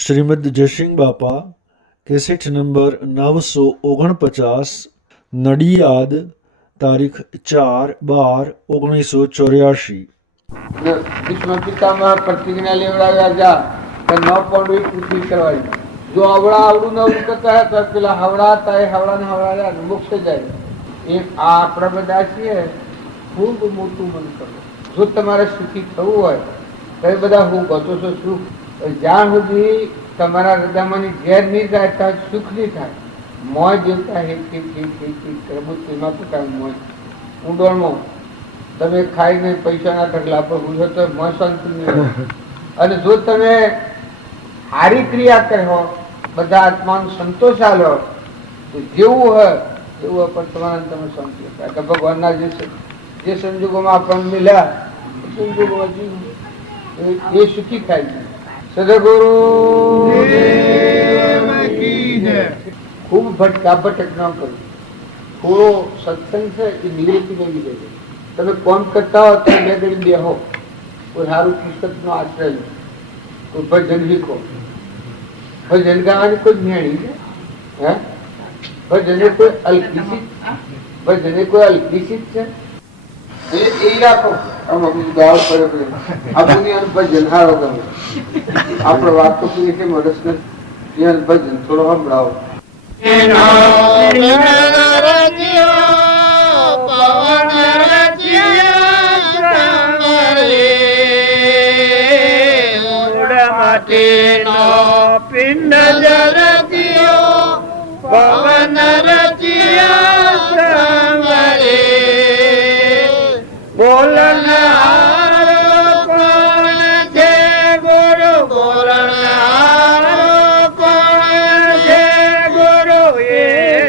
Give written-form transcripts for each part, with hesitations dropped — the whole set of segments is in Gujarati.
શ્રીમદ જયસિંહ બાપા કેસેટ નંબર 949 નડિયાદ તારીખ 4/12/1984। ભીષ્મ પિતામહ પ્રતિજ્ઞા લેવડાવ્યા જા કે ન પડવી પૃથ્વી કરવાની. જો હવડા આવડું ને આવડું કરતા હતા પેલા હવડાતા એ હવડા ને હવડા મોક્ષ જાય. એ આ આપણા બધા છીએ ખૂબ મોટું મન કરો. જો તમારે સુખી થવું હોય તો એ બધા હું ગતો છો સુખ. જ્યાં સુધી તમારા હૃદયમાંની ઝેર નહીં જાય ત્યાં સુખ નહીં થાય. મોજ જેવતા એમાં પોતાનું મોજ ઊંડોણમાં તમે ખાઈને પૈસાના ઢગલા પર ભૂલો તો મોજ શાંતિ નહીં. અને જો તમે સારી ક્રિયા કરો બધા આત્માનો સંતોષ આલો તો જેવું હોય એવું પણ તમારા તમે શાંતિ થાય કે ભગવાનના જે સંજોગોમાં આપણને મળ્યા એ સંજોગોમાં જીવ એ સુખી થાય છે. સદગુરુ ખૂબ ભટક ન કરું. થોડો સત્સંગ છે એ નિવૃત્તિ બની જાય. તમે કોમ કરતા હો તો બે ઘડી બેહો, કોઈ સારું પુસ્તક નો આશ્રય લો, કોઈ ભજન શીખો. ભજન ગાવાની કોઈ જ્ઞાની છે હે? ભજને કોઈ અલ્પિસિત છે એ રાખો. ગાળ પડે ભજન હારો ગમે. આપડે વાત તો કરીએ છે મરસ ને ભજન થોડો સંભળાવો. પિંડ જલ દિયો પવન રચિયા સંગરે બોલનહારો કોણ છે ગુરુ બોલનહારો કોણ છે ગુરુ એ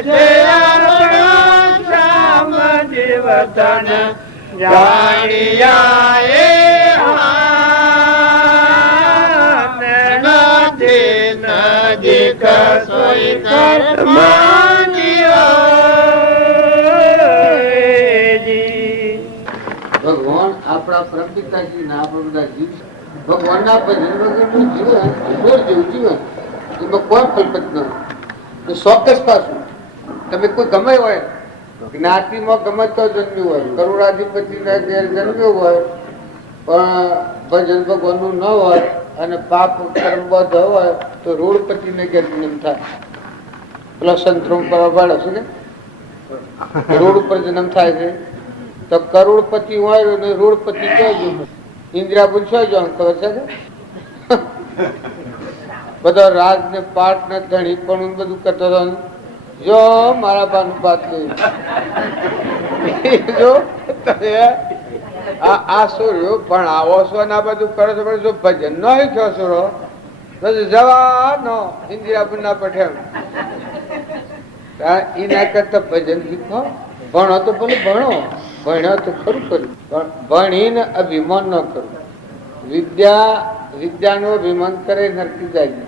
છે આપણો શ્યામ જીવતન જાણ્યા એ ભગવાન આપણા પરમપિતાજી ના આપણા બધા જીવ ભગવાન ના ભજન વગરનું જીવન ઈશ્વર જેવું જીવન એમાં કોઈ કલ્પત ન ચોક્કસ પાછું. તમે કોઈ ગમે હોય જ્ઞાતિમાં ગમે તો જન્મ્યું હોય, કરોડાધિપતિ ના ઘેર જન્મ્યું હોય પણ ભજન ભગવાનનું ન હોય અને પાપ કર્મબદ્ધ હોય તો રોડપતિ ને ઘેર જન્મ થાય. પેલા સંતરો બરાબર હશે ને રોડ ઉપર જન્મ થાય છે તો કરોડપતિ હોય ને રોડપતિ કહેજો. ઇન્દિરા પૂછવા જો ખબર છે કે બધા રાજ ને પાઠ ને ધણી પણ બધું કરતો હતો. જો મારા બાનું બાત લઈ જો આ શું રહ્યું પણ આવો છો ને આ બધું કરો છો પણ જો ભજન ન શીખ્યો છો જવાનો ઇન્દિરાપુર ના પઠે એના કરતા ભજન શીખો. ભણો તો ભલે ભણો, ભણ્યો તો ખરું કર્યું પણ ભણીને અભિમાન ન કરવું. વિદ્યાનું અભિમાન કરે નરકી જાય.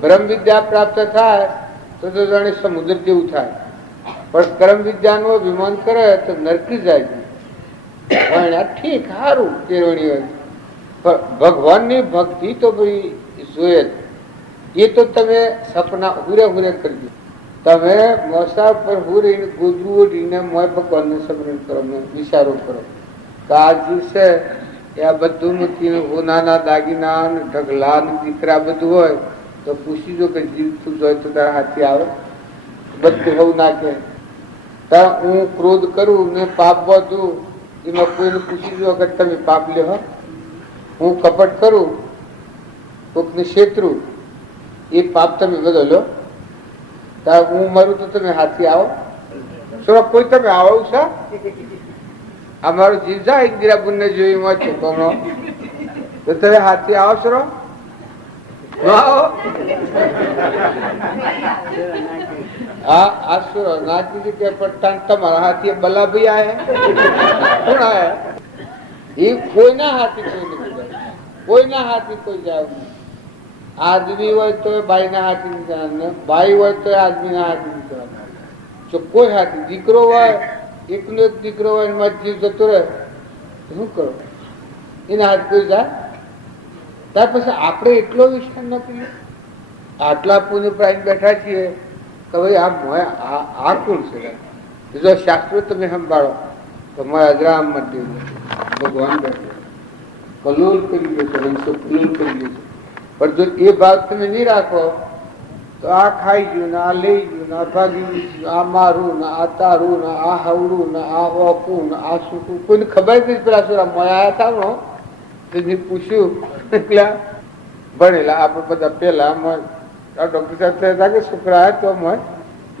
બ્રહ્મ વિદ્યા પ્રાપ્ત થાય તો જાણે સમુદ્ર જેવું થાય પણ કર્મ વિદ્યાનું અભિમાન કરે તો નરકી જાય. ભણ્યા ઠીક સારું કેળવણી હોય ભગવાનની ભક્તિ તો ભાઈ જોઈએ. એ તો તમે સપના હુરે કરજો. તમે મોસા પર હુરીને ગોદરું ઓઢીને મોય ભગવાનને સ્મરણ કરો, વિચારો કરો કે આ જીવ છે એ આ બધું નથી. હોનાના દાગીના ઢગલા દીકરા બધું હોય તો પૂછી જો કે જીવતું હોય તો તારા હાથી આવે. બધું એવું નાખે હું ક્રોધ કરું ને પાપ બધું એમાં કોઈને પૂછી જો કે તમે પાપ લ્યો. હું કપટ કરું કોકને શેતરું એ પાપ તમે બધો લો. હું મરું તો તમે હાથી આવો છો કોઈ તમે આવો છે. અમારું જીવ જાય ઇન્દિરાપુર ને જોયું છોકરો તો તમે હાથી આવો છો આવો. હા આ શું નાચી કે પઠાણ તમારા હાથી બલાભાઈ આયા કોણ આયા? એ કોઈના હાથી કોઈ નથી જાય, કોઈના હાથી કોઈ જાય નહીં. આદમી હોય તો બાઈ ના હાથી જવાનું, બાઈ હોય તો આદમી ના હાથી જવાનું. જો કોઈ હાથી દીકરો હોય એકનો એક દીકરો હોય જીવ જતો રહે શું કરો? એના હાથ કોઈ જાય ત્યાર પછી આપણે એટલો વિચાર ન કરીએ. આટલા પુણ્ય પ્રાણી બેઠા છીએ તો ભાઈ આ મોય આ કોણ છે? જો શાસ્ત્રો તમે સંભાળો તો મોય અજરામ મટી ભગવાન બેઠો કલોલ કરી ગયો છે, રંગસો કલોલ કરી ગયો છે. પણ જો એ ભાગ તમે નહીં રાખો તો આ ખાઈ ગયું ને આ લઈ ગયું ને આ ભાગી ગયું, આ મારું ને આ તારું ને આ હવડું ને આ ઓકું ને આ સૂકું, કોઈને ખબર જ નહીં. પેલા સોરા મોયા હતા મેં પૂછ્યું એટલે ભણેલા આપણે બધા પેલા ડોક્ટર સાહેબ હતા કે છોકરા તો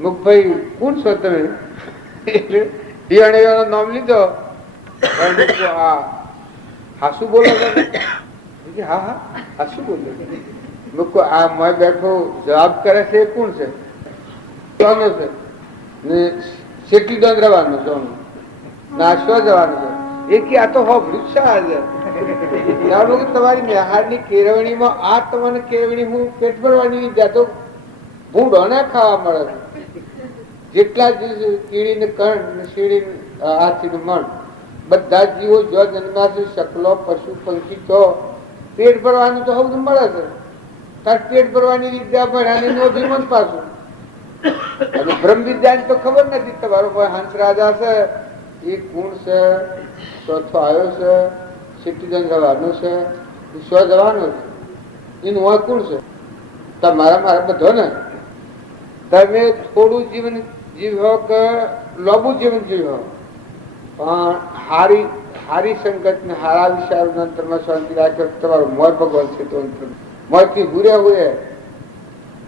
મુખભાઈ કોણ છો તમે? એટલે એનો નામ લીધો. આ હાસુ બોલો છો? હા હાસુ બોલો. આ મોય બેઠો જવાબ કરે છે એ કોણ છે? સોનો છે ને શેટી દોંદરવાનો સોનો નાશો જવાનો છે. એ કે આ તો વૃક્ષ તમારી નિહાળની કેળવણીમાં આ તમારે કેળવણી હું પેટ ભરવાની વિદ્યા તો ભૂંડો ને ખાવા મળે છે. જેટલા કીડી ને કણ શીડી હાથી નું મણ બધા જીવો જો જન્મ્યા છે, શકલો પશુ પંખી તો પેટ ભરવાનું તો સૌથી મળે છે. તાર પેટ ભરવાની વિદ્યા ભણ્યા નો જીવન પાછું. અને બ્રહ્મ વિદ્યા તો ખબર નથી. તમારો ભાઈ હંસ રાજા છે એ કોણ છે? ચોથો આવ્યો છે, સિટીઝન જવાનું છે, સ્વ જવાનું છે, એનું હોય કોણ છે? મારા બધો ને તમે થોડું જીવન જીવો કે લાંબુ જીવન જીવો, પણ હારી સંગત ને હારા વિચાર અંતરમાં શાંતિ રાખે. તમારું મોય ભગવાન છે તો મોયથી હુરે હુરે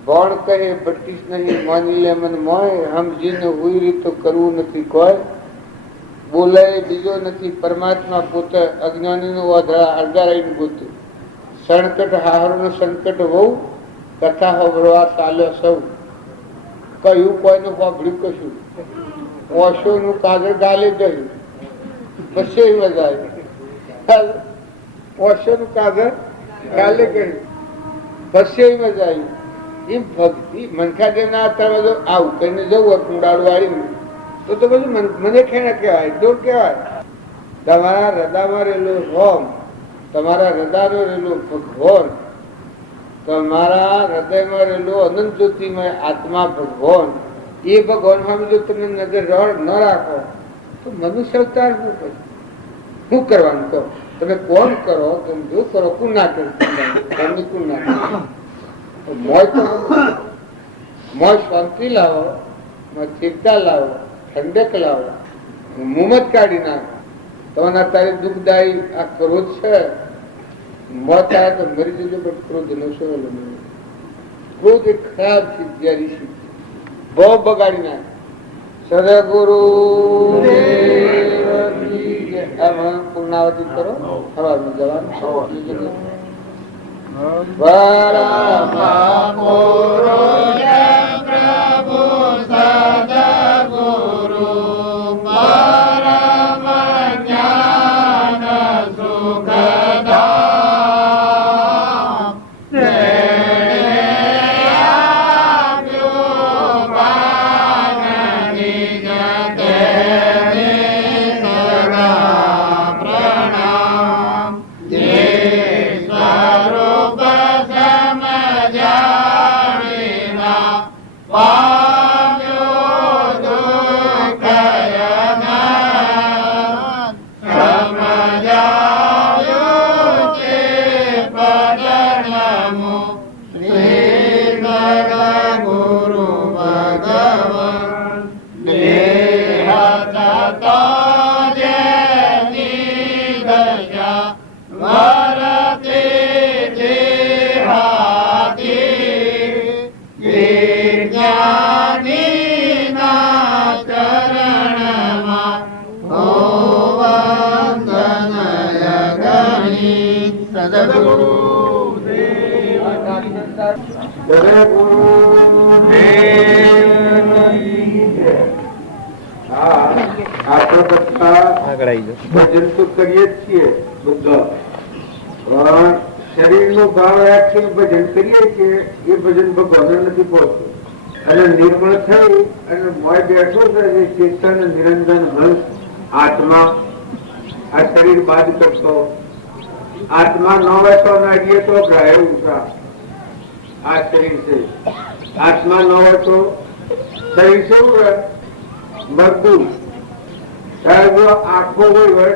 ભણ કહે ભટ્ટીશ નહીં માની લે મને મોય સમજીને હુઈ રીતો કરવું નથી કોઈ બોલાય બીજો નથી. પરમાત્મા પોતે અજ્ઞાની નું અડધારાઈ ગોતું. સંકટ હાહરું સંકટ હોવું કથા હોભળવા ચાલ્યો સૌ. કયું કોઈનું હોભળ્યું કશું ઓશો નું કાગળ ગાલે ગયું પછી મજા આવી. ઓશો નું કાગળ ગાલે ગયું પછી મજા આવી. એમ ભક્તિ મનખાદેવ ના અત્યારે આવું કરીને જવું કુંડાળું વાળી તો બધું મને ખેને કહેવાય, દોર કહેવાય. તમારા હૃદયમાં રહેલું રોમ, તમારા હૃદયનો રહેલું ભગવાન, તમારા હૃદયમાં રહેલું અનંત જ્યોતિમય આત્મા ભગવાન, એ ભગવાન સામે જો તમે નજર ન રાખો તો મનુષ્ય અવતાર શું કરે? શું કરવાનું કહો? તમે કોણ કરો, ધંધો કરો, કોણ ના કરો? કોણ ના કરો? મોય શાંતિ લાવો, સ્થિરતા લાવો, ઠંડક લાવો, મુમત કાઢી નાખો. તમને અત્યારે દુઃખદાયી આ ક્રોધ છે, મોત આવે તો મરી જજો, પણ ક્રોધ નો સવાલ નહીં. ક્રોધ એક ખરાબ છે, જયારે બહુ બગાડી નાખે. સદગુરુ પૂર્ણાવતી કરો, સવારમાં જવાનું. ભજન તો કરીએ જ છીએ બધા, પણ શરીર નો ભાવ રાખીને ભજન કરીએ છીએ એ ભજન ભગવાન નથી પહોંચતું. અને નિર્મળ થઈ અને મોય બેઠો છે ચેતન નિરંજન હંસ આત્મા આ શરીર બાદ કરતો आत्मा न हो तो नड़िए तो ग्रह उठा आ शरीर से आत्मा न हो तो शरीर से उड़ बदू जो आंखों हुई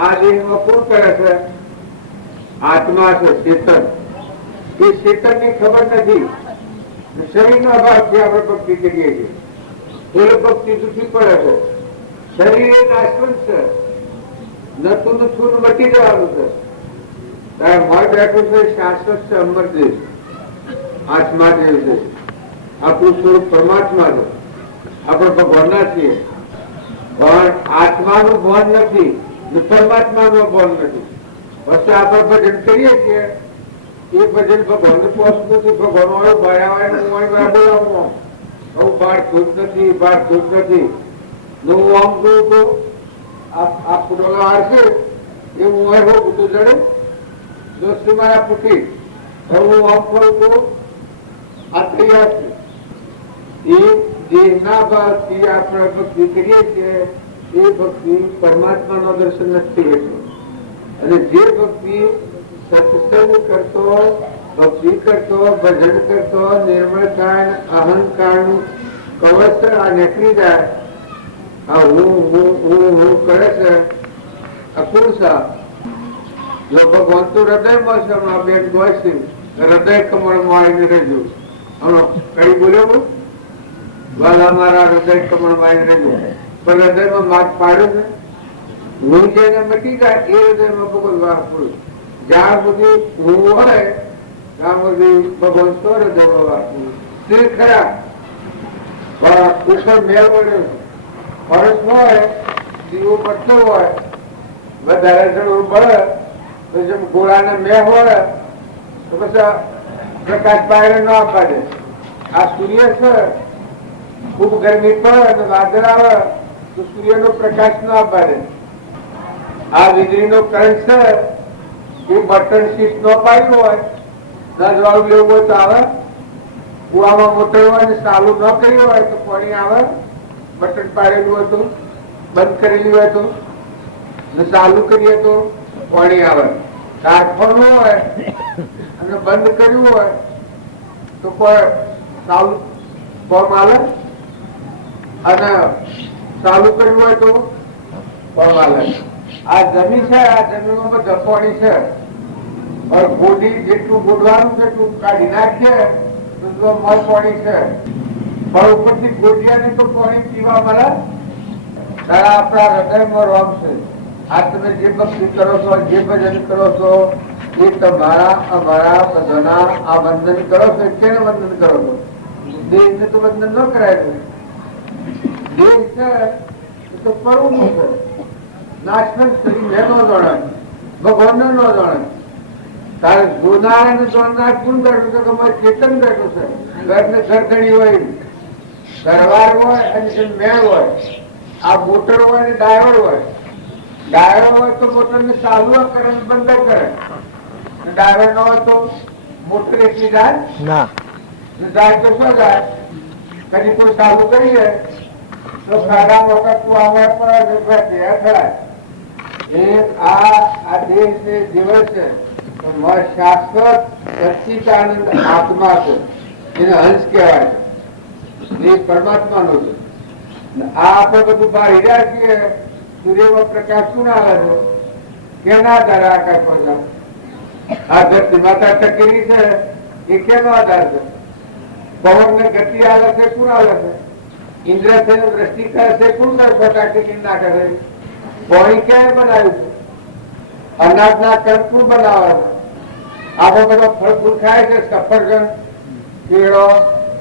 आज इनमें कौन करे से आत्मा से चेतन ये चेतन की खबर नहीं शरीर નો અભાવ છે આપણે ભક્તિ કરીએ છીએ એ ભક્તિ તૂટી પડે છે શરીર એ નાશવંત છે નતું છૂન મટી જવાનું છે તારે મર બેઠું છે શાશ્વત છે અમર દેશ આત્મા દેવ છે આપણું સ્વરૂપ પરમાત્મા છે આપણે ભગવાનના છીએ પણ આત્માનું ભાન નથી પરમાત્માનું ભાન નથી પછી આપણે ભજન કરીએ છીએ ये भजन भगवान ने पहुंचते थे भगवान वाले भाया हुआ है वो मैं बोला हूँ बार खुद नहीं नो हम को आप डोला आर से ये वो है वो तो जड़े दोस्त मारा पुटी और वो हम को आत्रिया ये देना बात की आप भक्ति करिए छे ये भक्ति परमात्मा नो दर्शन नहीं हेतु અને જે ભક્તિ સત્સંગ કરતો ભક્તિ કરતો ભજન કરતો નિર્મળ કાળ અહંકાર કવચ આ નીકળી જાય આ હું કરે છે અકુરસા જો ભગવાન તો હૃદયમાં છે હમણાં બેન ગોઈશી હૃદય કમળમાં આવીને રહેજો હમણાં કઈ બોલ્યો વાલા મારા હૃદય કમળમાં આવીને રહેજો પણ હૃદયમાં માર્ગ પાડ્યો ને હું જેને મટી જાય એ હૃદયમાં ભગવાન વાહ પૂરું જ્યાં સુધી હું હોય ત્યાં સુધી ભગવાન સ્વ હૃદયમાં વાહ પૂરું સ્ત્રી ખરા ઉપર મેળ વળ્યો ફરજ ન હોય દીવો પટલો હોય વધારે જરૂર પડે તો જેમ ગોળાને મેં હોય તો પછી પ્રકાશ બહાર ન પાડે આ સૂર્ય છે ખૂબ ગરમી પડે અને વાદળ આવે તો સૂર્યનો પ્રકાશ ન પાડે આ વીજળીનો કરંટ છે એ બટન સ્વિચ ન પાડ્યું હોય નજવાળું લેવું હોય તો આવે કુવામાં મોટર હોય ને ચાલુ ન કર્યું હોય તો પાણી આવે બટન પાડેલું હતું બંધ કરેલું હતું ને ચાલુ કરીએ તો પાણી આવે કારખાનું હોય અને બંધ કર્યું હોય તો કોઈ ચાલુ ફોર્મ આવે અને ચાલુ કર્યું હોય તો ફોર્મ આવે આ જમીન છે આ જમીનમાં જપવાની છે ગોડી જેટલું ગોડવાનું જેટલું કાઢી નાખીએ તો મળ પાણી છે પણ ઉપરથી ગોડિયાને તો પાણી પીવા મળે ત્યારે આપણા હૃદયમાં રોમ છે આ તમે જે ભક્તિ કરો છો જે ભજન કરો છો એ તમારા અમારા બધાના આ વંદન કરો છો કેને વંદન કરો છો દેહને તો વંદન ન કરાય દેહ છે તો પરવું છે નાશવંત શરીર મેં ન જાણે ભગવાન ન જાણે તારે જોનાર જોનાર કોણ બેઠું છે કે મારે ચેતન બેઠું છે ઘરને ઘરધણી હોય ઘરવાર હોય અને મેળ હોય આ મોટર હોય ને ડાયવર હોય તો મોટર ને ચાલુ કરે બંધ કરે ડાયવર ન હોય તો મોટર એટલી જાય જાય તો શું જાય કદી કોઈ ચાલુ કરીએ તો ખાડા વખત કુવામાં થાય આ દેહ જે જીવે છે શાશ્વત સચ્ચિદાનંદ આત્મા છે એને હંસ કહેવાય છે એ પરમાત્માનો છે આ આપણે બધું બહાર હીરા છીએ સૂર્યમાં પ્રકાશ શું આવે છે કેના આધારે આકાશ પર આ ધરતી માતા ટકેલી છે એ કેનો આધાર છે પવન ને ગતિ આવે છે શું આવે છે ઇન્દ્ર છે દ્રષ્ટિ કરે છે કોણ કરે ફટાકે ના કરે પાણી ક્યારે બનાવ્યું છે અનાજના કણ કોણ બનાવે છે આપણે બધા ફળ ફૂલ ખાય છે સફરજન કેળો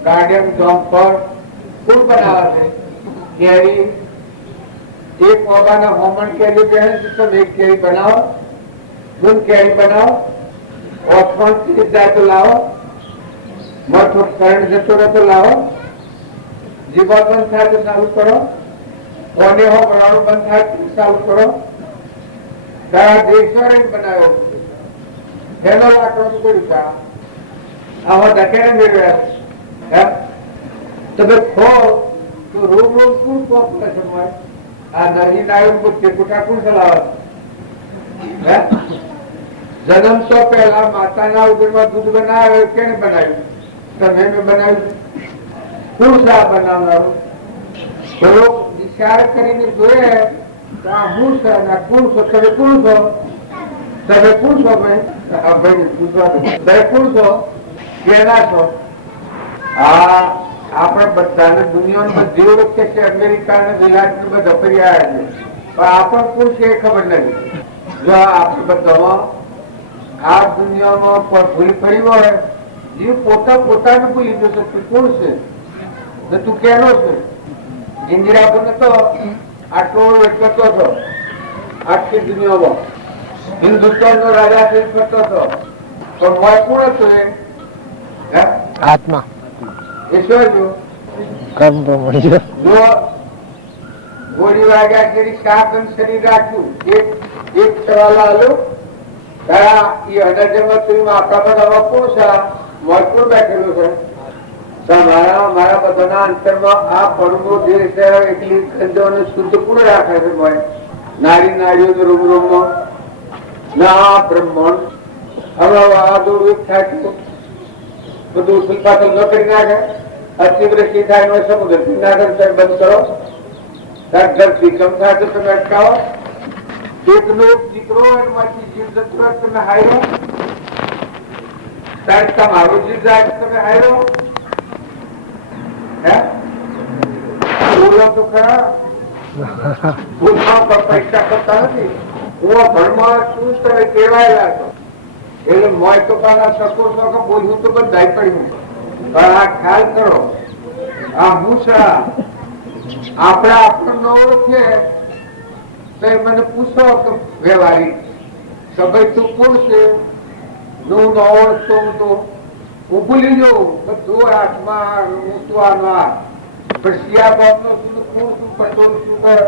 ગાર્ડન જામફળ કોણ બનાવે છે કેરી એક ઓબાના હોમણ કેરી બેન તો એક કેરી બનાવો દૂધ કેરી બનાવો ઓછમાં જાય તો લાવો મઠો કરંટ જતો રહે તો લાવો જીવા બંધ થાય તો ચાલુ કરો કોને હો બનાવવાનું બંધ થાય તો ચાલુ કરો તારા દેશવારે બનાવ્યો પહેલો લાકડો કોઈ કા આવા ધકેને મેળવ્યા તમે ખો તો રોગ કોણ કોક કરે છે આ નદી નાયું કુટે કુટા કોણ ચલાવે જન્મ તો પહેલા માતાના ઉદરમાં દૂધ બનાવ્યું કેને બનાવ્યું? તમે મેં બનાવ્યું. કોણ છે આ બનાવનારું? થોડોક વિચાર કરીને જોઈએ કે આ હું છે અને આ કોણ છો? તમે કોણ છો? તમે કોણ છો? આ ભાઈ પૂછવા તમે કોણ છો? કેના છો? આ આપણે બધાને દુનિયામાં બધી વખતે છે અમેરિકા ને વિલાસ ને બધા ફરી આવ્યા છે, પણ આપણ કોણ છે એ ખબર નથી. જો આપણે બધામાં આ દુનિયામાં ભૂલ કરી હોય, જીવ પોતાને ભૂલી જશે તું કોણ છે ને તું કેનો છે. ઇન્દિરાબેન તો આટલો કરતો હતો, આખી દુનિયામાં હિન્દુસ્તાન નો રાજા કરતો હતો, પણ મોય કોણ હતો? એ આત્મા એ શું હતું? કર્મ તો મળી ગયો. જો ગોળી વાગ્યા કરી શાક અને શરીર રાખ્યું, એક સવાલ આલો તારા એ અનર્જમાં તું આપણા બધામાં કોણ છે? મોય કોણ બેઠેલું છે? મારા બધાના અંતરમાં આ પડવો જે છે એટલી ખંડોને શુદ્ધ કોણ રાખે છે? મોય નારીઓ રૂમ રૂમમાં ના બ્રહ્માંડ હમણાં વાવાઝોડું એક થાય બધું ઉથલપાથલ ન કરી નાખે. અતિવૃષ્ટિ થાય નો સમુદ્ર કિનારે બંધ કરો, ધરતી કમ થાય તો તમે અટકાવો. એકનો દીકરો એમાંથી જીવ જતો તમે હાર્યો, ત્યારે તમારો જીવ જાય તમે હાર્યો. બોલો તો ખરા, પરીક્ષા કરતા નથી. હું ભણમાં શું તમે કેવાયેલા છો એટલે મોય તો પાછા શકો છો કે બોલવું તો બધા પડ્યું. પણ આ ખ્યાલ કરો, આ હું છે આપણે આપણો ન ઓળખે તો મને પૂછો કે વ્યવહારિક કે ભાઈ તું કોણ છે? હું ન ઓળખતો હું તો હું ભૂલી જાઉં બધું હાથમાં ઊંચવાનો હાથ. પણ શિયા બાપ નો શું કોણ શું પટોળ શું કર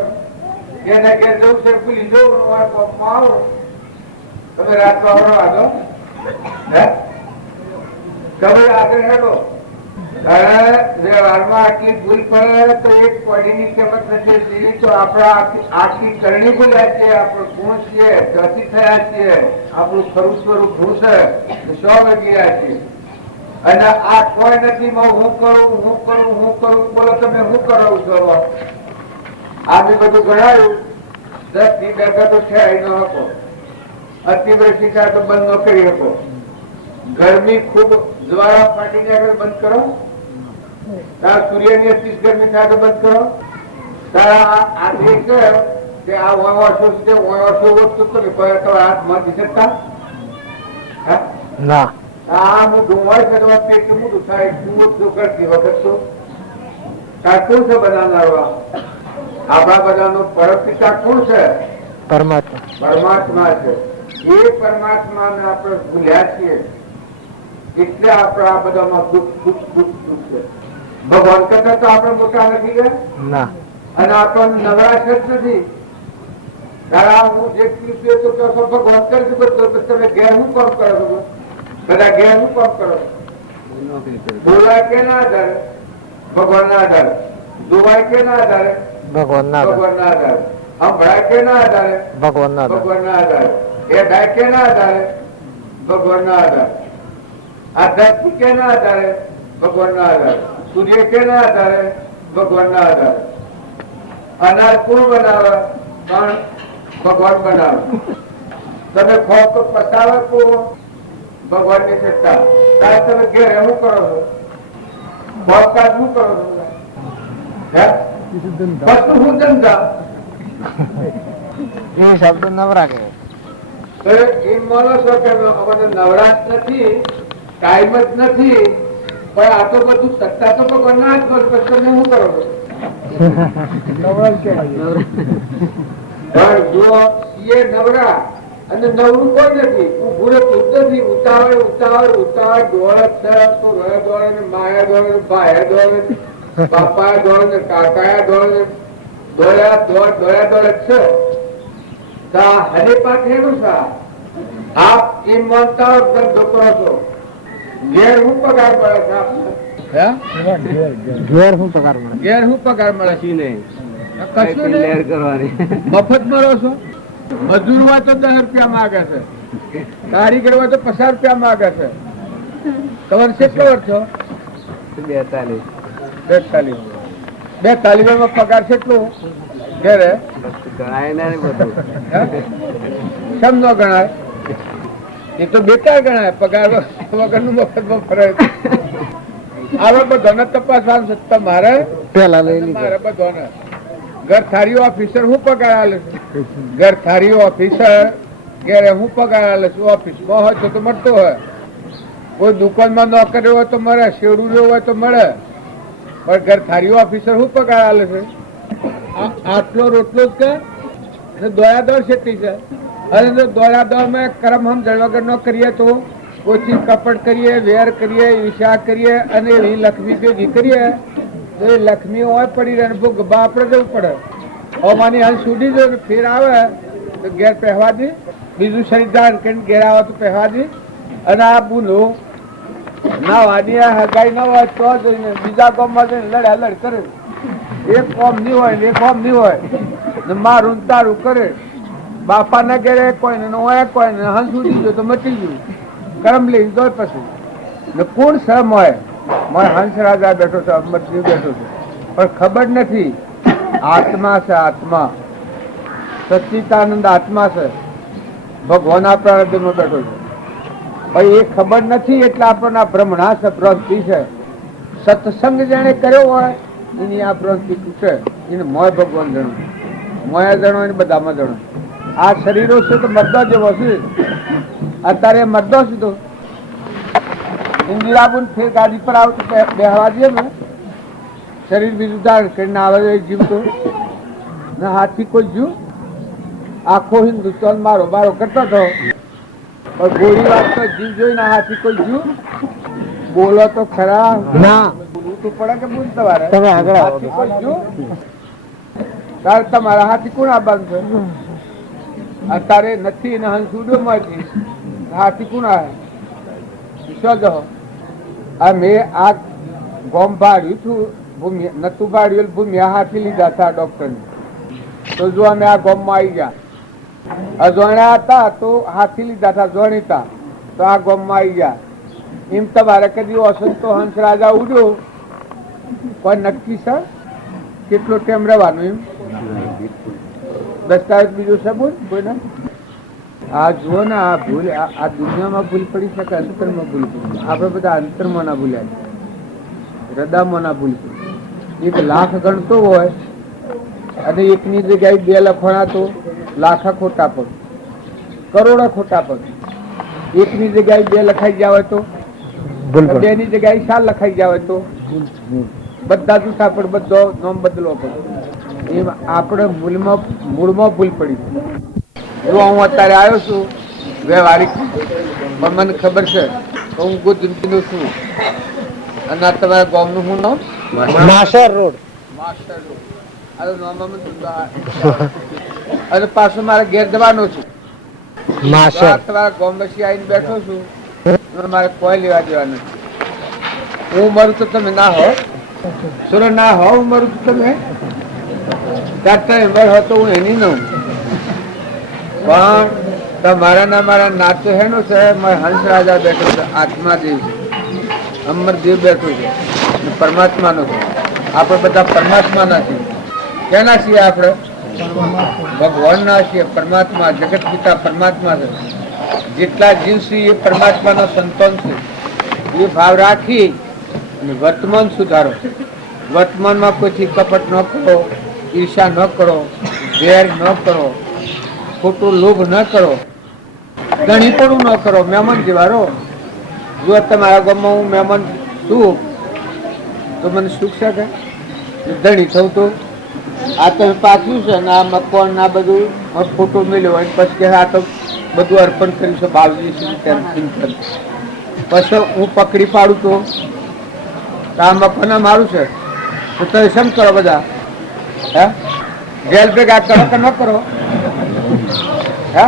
એના ઘેર જવું છે ભૂલી જવું. બાપમાં આવો તમે રાત વાવડો આગળ તમે આગળ હેડો. વ્યવહારમાં આટલી ભૂલ પડે તો એક કોડીની કિંમત નથી. તો આપણા આટલી કરણી ભૂલ્યા છે, આપણે ગુણ છીએ, ગતિ થયા છીએ, આપણું ખરું સ્વરૂપ શું છે સો ગયા છીએ. અને આ કોઈ નથી હું કરું બોલો તમે શું કરો છો? આ બી બધું ગણાયું 10 થી ડગા તો છે ન શકો. અતિવૃષ્ટિ થાય તો બંધ ન કરી શકો. ગરમી ખૂબ જ્વાળા ફાટી જાય બંધ કરો. તારા સૂર્યની અતિશ ગરમી થાય તો બંધ કરો. તારા આ દેશ કે આ વર્ષો ઓછું તમે હાથ માંથી શકતા ના. આ હું ડુંગળ છે પેટ મોટું થાય તું કરતી વખત તો કોણ છે બનાવનારવા? આપણા બધાનો પરમપિતા કોણ છે? પરમાત્મા છે. એ પરમાત્માને આપણે ભૂલ્યા છીએ એટલે આપણે આ બધામાં દુઃખ છે. ભગવાન કરતા તો આપણે મોટા નથી ગયા અને આપણને નવરાશ જ નથી. હું જેટલું છે તો ભગવાન કરશે બધું. તમે ઘેર હું કામ કરો છો? બધા ઘેર હું કામ કરો? બોલાય કે ના આધારે? ભગવાન ના આધારે. દુવાય કે ના આધારે? ભગવાન ના આધારે. સંભળાય કે ના આધારે? ભગવાન ના આધારે. એ ગાય કે ના આધારે? ભગવાન ના આધારે. આ ધરતી કે ના આધારે? ભગવાન ના આધારે. સૂર્ય કે ના આધારે? ભગવાન ના આધારે. અનાજ કોણ બનાવે? પણ ભગવાન બનાવે. તમે ખોખ પતાવે કોણ? ભગવાન ની સત્તા. ત્યારે તમે ઘેર એવું કરો છો? ખોખકાજ શું કરો છો? વસ્તુ શું ધંધા? એ શબ્દ નવરા કે એમ માનો છો કે અમને નવરાશ નથી, ટાઈમ જ નથી, પણ આ તો બધું સત્તા તો ભગવાન ના જ તમે શું કરો છો? પણ જો એ નવરા અને નવરું કોઈ નથી. ભૂલે ખુદ નથી. ઉતાવળ દોડ છે તો દોડે, માયા દોડે, ભાયા દોડે, બાપા દોડે, કાકા દોડે, દોડ્યા છે. હરે પાછળ એવું છે. આપ એમ માનતા ધંધો કરો છો. ઘેર હું પગાર મળે છે આપને? ઘેર શું પગાર મળે? ઘેર હું પગાર મળે છે? નહીં કશું નહીં. મફત મળો છો? મજૂર હોય તો 10 રૂપિયા માંગે છે. કારીગર હોય તો 50 રૂપિયા માંગે છે. તમારે કેટલો વર્ષ છો? 42. 42. 42 માં પગાર કેટલો ઘેરે? ગણાય ના ને બધું. કેમ ન ગણાય? એ તો બેકાર ગણાય. પગાર વગરનું મફતમાં ફરે. આવા બધાને તપાસવાનું છે. તમારે પેલા લઈ લીધો. મારે બધાને ઘર થારીઓ ઓફિસર હું પગાર આલે છે? ઘર થારીઓ ઓફિસર ઘેરે હું પગાર આલે છું? ઓફિસમાં હોય તો મળતો હોય. કોઈ દુકાનમાં નોકરી હોય તો મળે, શેડું હોય તો મળે. પણ ઘર થારીઓ ઓફિસર હું પગાર આલે છે? આટલો રોટલો જ કે દોડાદોડ છેટી છે. અને જો દોડાદોડમાં કર્મ સમજણ વગર ન કરીએ તો ઓછી કપટ કરીએ, વેર કરીએ, ઈર્ષા કરીએ અને એવી લક્ષ્મી ભેગી કરીએ તો એ લક્ષ્મી હોય પડી રહે. ભોગવા આપણે જવું પડે. હવાની હાલ છૂટી જાય ફેર આવે તો ઘેર પહેવા દી, બીજું શરીર ધારણ કરીને ઘેર આવે તો પહેવા દી. અને આ બુનો ના વાની હગાઈ ના હોય તો જઈને બીજા ગામમાં જઈને લડ કરે. એક કોમ નહીં હોય ને એક કોમ નહીં હોય ને મારું તારું કરે. બાપા ના ઘેરે કોઈને ન હોય, કોઈને હલ સુધી ગયો તો મટી ગયું. કરમ લઈને જોય પછી ને કોણ શરમ હોય? હંસ રાજા બેઠો છે, અમરજીવ બેઠો છે, પણ ખબર નથી આત્મા છે. આત્મા સચ્ચિદાનંદ આત્મા છે. ભગવાન આપણા હૃદયમાં બેઠો છે. ભાઈ એ ખબર નથી એટલે આપણને ભ્રમણા છે, ભ્રાંતિ છે. સત્સંગ જેને કર્યો હોય એની આ ભ્રાંતિ તૂટે. એને મોય ભગવાન જણો, મોયા જણો એને બધામાં જણો. આ શરીરો છે તો મરદો જેવો છે. અત્યારે મરદો છે તો ઇન્દિરાબુન ફેર ગાડી પર આવતું બેહવા દે ને શરીર બીજું ધારણ કરીને આવે જીવતો ને હાથી કોઈ જીવ આખો હિન્દુસ્તાન મારો બારો કરતો હતો. પણ ગોળી વાત તો જીવ જોઈને હાથી કોઈ જીવ બોલો તો ખરા ના બોલવું પડે કે બોલ તમારે તમે આગળ આવો. હાથી કોઈ જીવ તારે તમારા હાથી કોણ આવવાનું છે? અત્યારે નથી ને હંસ ઉડો માંથી હાથી કોણ આવે? શું કહો? આ મેં આ ગોમ ભાડ્યું હતું, ભૂમિ નતું ભાડ્યું ભૂમિ હાથી લીધા હતા ડોક્ટર ને. તો જો અમે આ ગોમમાં આવી ગયા અજોણ્યા હતા તો હાથી લીધા હતા જોણીતા તો આ ગોમમાં આવી ગયા. એમ તમારે કદી ઓસન તો હંસ રાજા ઉડ્યો કોઈ નક્કી છે કેટલો ટાઈમ રહેવાનું? એમ દસ્તાવેજ બીજું છે બોલ કોઈને? આ જુઓ ને આ ભૂલ આ દુનિયામાં ભૂલ પડી શકે, અંતરમાં ભૂલ પડી. આપણે બધા અંતરમાં ના ભૂલ્યા છે, હૃદયમાં ના ભૂલ પડી. 1 લાખ ગણતો હોય અને એકની જગ્યાએ 2 લખવાના તો લાખા ખોટા પગ, કરોડો ખોટા પગ. એકની જગ્યાએ 2 લખાઈ ગયા હોય તો, 2 ની જગ્યાએ 4 લખાઈ ગયા હોય તો બધા જૂઠા પણ બધો નામ બદલવો પડે. એમ આપણે મૂળમાં ભૂલ પડી. જો હું અત્યારે આવ્યો છું વ્યવહારિક, પણ મને ખબર છે કે હું ગુજરીનો છું. અને આ તમારા ગામનું શું નામ? માસર રોડ. Master road. અને પાછું મારે ઘેર જવાનો છું. માસર તમારા ગામ પછી આવીને બેઠો છું. મારે કોઈ લેવા દેવા નથી. હું મરું તો તમે ના હો, સુરો ના હો. હું મરું તો તમે તો હું એની ન. પણ તમારા ના મારા નાતો હેનો છે. હંસ રાજા બેઠો છે, આત્માદેવ છે, અમરદેવ બેઠો છે, પરમાત્માનો છે. આપણે બધા પરમાત્માના છીએ. કેના છીએ આપણે? ભગવાનના છીએ. પરમાત્મા જગત પિતા પરમાત્મા છે. જેટલા જીવ છે એ પરમાત્માનો સંતાન છે. એ ભાવ રાખી અને વર્તમાન સુધારો. વર્તમાનમાં કોઈથી કપટ ન કરો, ઈર્ષા ન કરો, વેર ન કરો, ખોટું લોભ ન કરો, ધણીપણું ન કરો, મહેમાન જેવા રહો. જો તમારા ગામમાં હું મહેમાન છું તો મને સુખ છે કે ધણી થવું? તો આ તમે પાછું છે ને આ મકવાણ ના બધું ફોટો મેળ્યો હોય પછી કે આ તો બધું અર્પણ કર્યું છે બાવજી પછી હું પકડી પાડું તો આ મકવાના મારું છે તો તમે શમ કરો બધા? હે જેલ ભેગા કરો કે ન કરો? હે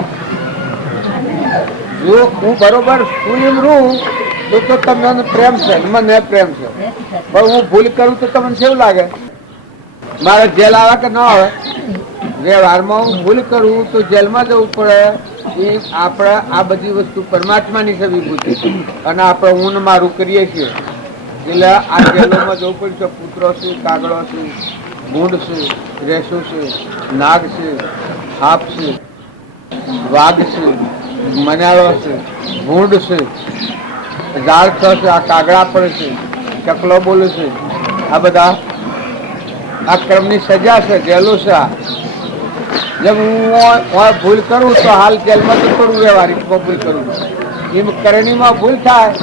જો હું બરોબર સુનિમ રહું તો તમને પ્રેમ છે, મને પ્રેમ છે. પણ હું ભૂલ કરું તો તમને કેવું લાગે? મારે જેલ આવે કે ન આવે? વ્યવહારમાં હું ભૂલ કરું તો જેલમાં જવું પડે એ આપણે આ બધી વસ્તુ પરમાત્માની છે વિભૂતિ, અને આપણે ઊન મારું કરીએ છીએ. એટલે આ જેલોમાં જવું પડશે. પુત્રો છે, કાગડો છે, ભૂંડ છે, રેસુ છે, નાગ છે, સાપ છે, વાઘ છે, મનાળો છે, ભૂંડ છે, ઝાડ છે, આ કાગડા પર છે, ચકલો બોલે છે. આ બધા આ ક્રમની સજા છે, જેલું છે. આ જેમ હું ભૂલ કરું તો હાલ જેલમાં તો કરું વ્યવહારિક ભૂલ કરું, એમ કરણીમાં ભૂલ થાય તો